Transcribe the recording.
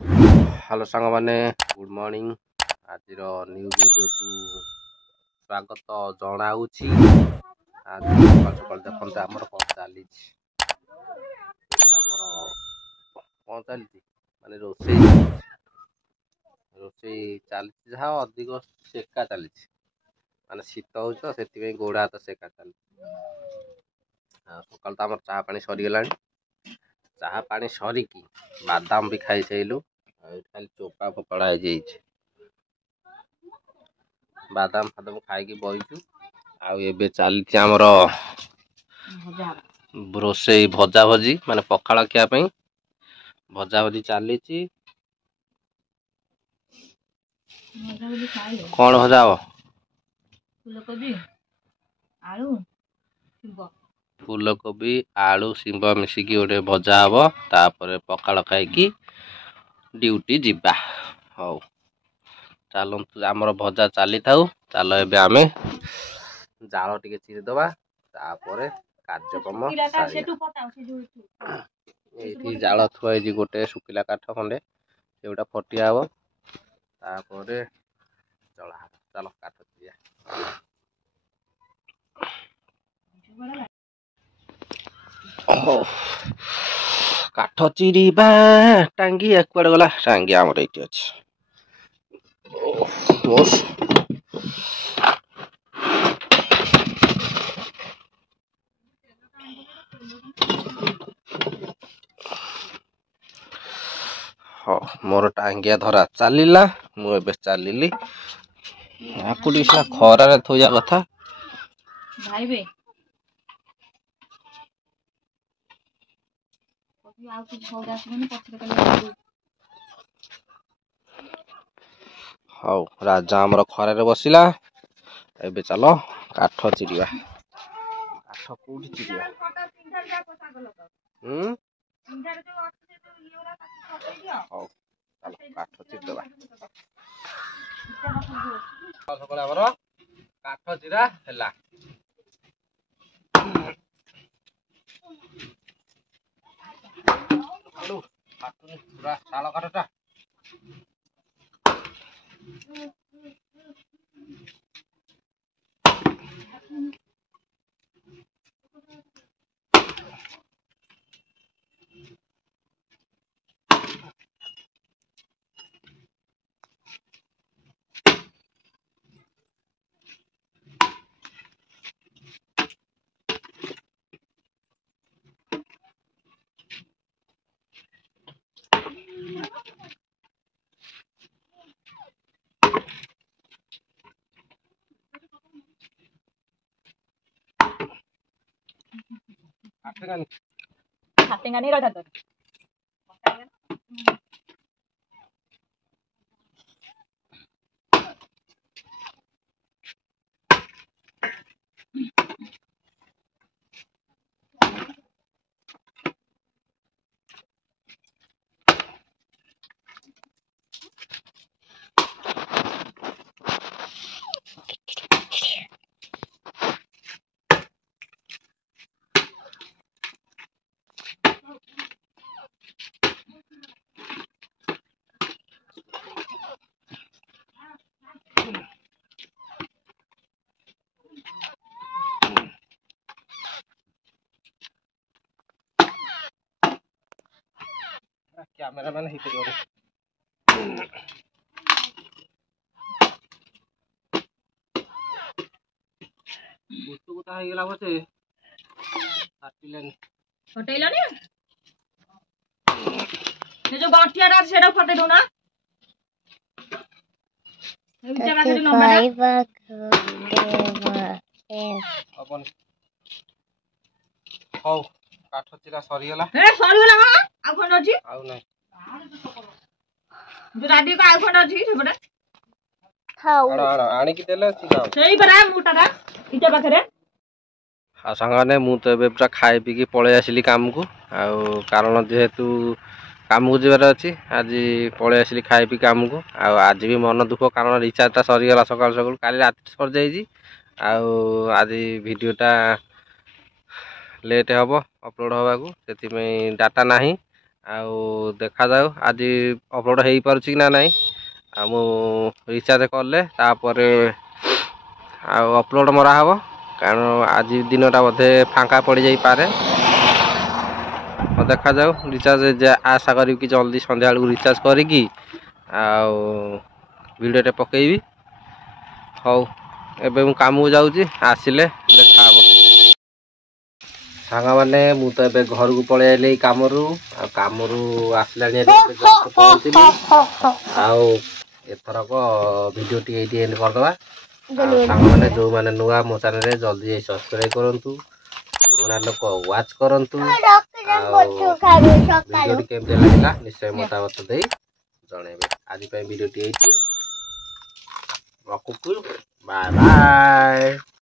Hello सांग मैंने good morning आज न्यू वीडियो को स्वागत जनाऊँगी। आज सकाल सकाल देखते आमर कौन चली कौन चली माने रोसे रोसे चली जहाँ अधिक सेका चली माने शीत हो से गोड़ हाथ सेका चली सकाल तो आम चाह पानी सरीगला चाह पानी सरिकी बादाम भी खाई साइलु खाली चोपा फोपड़ा हो बादाम फादाम खाई बहीचु आबे चली आमर रोसई भजा भजी माने पखाल खायापी भजा भजी चली कौन भजा हम फूलकोबी आलू शिंब मिसिकी गोटे भजा हम तापर पखाल खाई ड्यूटी जीवा हौ चलतु आमर भजा चली था चल एबे आमे जाल टिके चिरीदबा तापर कार्यक्रम ये जाल थुआई गोटे सुखिला काठ खंडे से गोटा फटिया हम तापर चला चल काठ चिरिया काठ चिरीबा टांगी कुआडे गला टांगी आमर ये अच्छे हाँ मोर टांगिया धरा चलला मुझे चलि खरार थोया कथा हाँ राजा आमर खरार बसिला एबे चलो काठ चिरिया काठ कोठी चिरिया हाँ चलो काठ चिरदबा सकाल आमर काठ चिरा हैला पूरा शाल काठटा Hatingan iro tadi. Camera man ही करियो बुतु कोता हे गेला बसे काटिलेन फटेइलानी ये जो गांठिया रात सेटा फटे दो ना एटा बाके नंबर अपन हौ काठ चिरा सरी गेला ए सरी गेला मां आ कोन अछि आउ नै जो राडी को आ कोन अछि सेबडा खाऊ आणी की देले चिरा सेई बरा मुटारा इटा बाकरे आ संगाने मु तो एबे पूरा खाई पी की पळे आसिली काम को आ कारण जेहेतु काम को जीवार अच्छी आज पळे आसिली खाई पी काम को आज भी मन दुख कारण रिचार्जटा सरीगला सकाल सकाल काली रात सर जाइए आज वीडियोटा लेट हम अपलोड हवा को से डाटा नहीं ଆଉ ଦେଖାଯାଉ ଆଜି ଅପଲୋଡ଼ ହେଇପାରୁଛି କି ନା ନାହିଁ। ଆଉ ମୁଁ ରିଚାର୍ଜ କଲେ ତାପରେ ଆଉ ଅପଲୋଡ଼ ମରା ହେବ, କାରଣ ଆଜି ଦିନଟା ବୋଧେ ଫାଙ୍କା ପଡ଼ିଯାଇପାରେ। ଦେଖାଯାଉ ରିଚାର୍ଜ ଆଶା କରିବି କି ଜଲ୍ଦି ସନ୍ଧ୍ୟାବେଳକୁ ରିଚାର୍ଜ କରିକି ଆଉ ଭିଡ଼ିଓଟେ ପକେଇବି। ହଉ ଏବେ ମୁଁ କାମକୁ ଯାଉଛି, ଆସିଲେ ଦେଖାହବ। ସାଙ୍ଗମାନେ ମୁଁ ତ ଏବେ ଘରକୁ ପଳେଇ ଆଇଲି ଏଇ କାମରୁ। ଆଉ କାମରୁ ଆସିଲାଣି ପହଞ୍ଚିଲି। ଆଉ ଏଥରକ ଭିଡ଼ିଓଟି ଏଇଠି ଏଣ୍ଡ କରିଦେବା। ଆଉ ସାଙ୍ଗମାନେ ଯେଉଁମାନେ ନୂଆ ମୋ ଚ୍ୟାନେଲରେ ଜଲ୍ଦି ସବସ୍କ୍ରାଇବ୍ କରନ୍ତୁ, ପୁରୁଣା ଲୋକ ୱାଚ୍ କରନ୍ତୁ। ଆଉ ଭିଡ଼ିଓଟି କେମିତି ଲାଗିଲା ନିଶ୍ଚୟ ମତାମତ ଦେଇ ଜଣେଇବେ। ଆଜି ପାଇଁ ଭିଡ଼ିଓଟି ଏଇଠି ରଖୁଛୁ, ବାଏ ବାଏ।